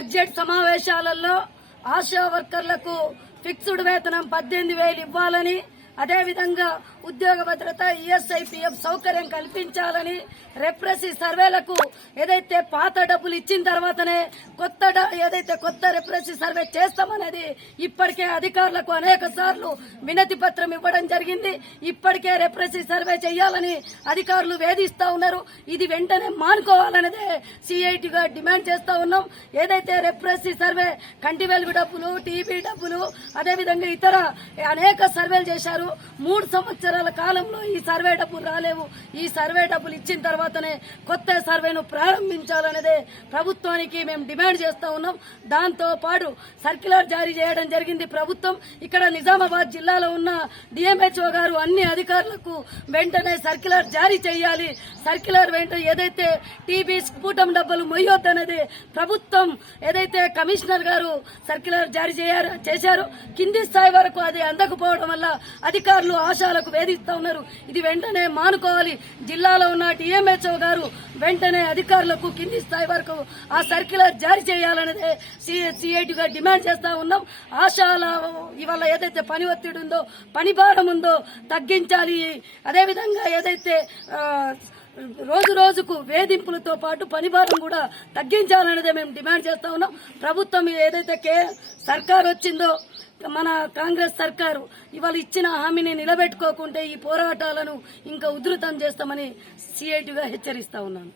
Budget సమావేశాలలో ఆశా వర్కర్లకు fixed వేతనం 18,000 ఇవ్వాలని, అదేవిధంగా ఉద్యోగ భద్రత, ఈఎస్ఐపీఎఫ్ సౌకర్యం కల్పించాలని, రెప్రెసివ్ సర్వేలకు ఏదైతే పాత డబ్బులు ఇచ్చిన తర్వాతనే కొత్త రెప్రెసివ్ సర్వే చేస్తామనేది ఇప్పటికే అధికారులకు అనేక సార్లు వినతి పత్రం ఇవ్వడం జరిగింది. ఇప్పటికే రెప్రెసివ్ సర్వే చేయాలని అధికారులు వేధిస్తా ఉన్నారు. ఇది వెంటనే మానుకోవాలనేదే సిఐటిగా డిమాండ్ చేస్తా ఉన్నాం. ఏదైతే రెప్రెసివ్ సర్వే కంటి వెలుగు డబ్బులు, టీబీ డబ్బులు, అదేవిధంగా ఇతర అనేక సర్వేలు చేశారు. 3 సంవత్సరాల కాలంలో ఈ సర్వే డబ్బులు రాలేవు. ఈ సర్వే డబ్బులు ఇచ్చిన తర్వాతనే కొత్త సర్వేను ప్రారంభించాలనేదే ప్రభుత్వానికి మేము డిమాండ్ చేస్తా ఉన్నాం. దాంతో పాటు సర్క్యులర్ జారీ చేయడం జరిగింది ప్రభుత్వం. ఇక్కడ నిజామాబాద్ జిల్లాలో ఉన్న డిఎంహెచ్ఓ గారు అన్ని అధికారులకు వెంటనే సర్క్యులర్ జారీ చేయాలి. సర్క్యులర్ వెంటనే ఏదైతే టీబీ స్ఫూటం డబ్బులు మొయ్యొద్దనేది ప్రభుత్వం ఏదైతే కమిషనర్ గారు సర్క్యులర్ జారీ చేశారు, కింది స్థాయి వరకు అది అందకపోవడం వల్ల అధికారులు ఆశాలకు వేధిస్తా ఉన్నారు. ఇది వెంటనే మానుకోవాలి. జిల్లాలో ఉన్న డిఎంహెచ్ఓ గారు వెంటనే అధికారులకు కింది స్థాయి వరకు ఆ సర్క్యులర్ జారీ చేయాలనేది సిఐటిగా డిమాండ్ చేస్తా ఉన్నాం. ఆశాల ఇవాళ ఏదైతే పని ఒత్తిడి ఉందో, పని భారం ఉందో తగ్గించాలి. అదేవిధంగా ఏదైతే రోజు రోజుకు వేధింపులతో పాటు పనిభారం కూడా తగ్గించాలనేదే మేము డిమాండ్ చేస్తా ఉన్నాం. ప్రభుత్వం ఏదైతే సర్కార్ వచ్చిందో, మన కాంగ్రెస్ సర్కారు ఇవాళ ఇచ్చిన హామీని నిలబెట్టుకోకుంటే ఈ పోరాటాలను ఇంకా ఉధృతం చేస్తామని సిఐటిగా హెచ్చరిస్తా ఉన్నాను.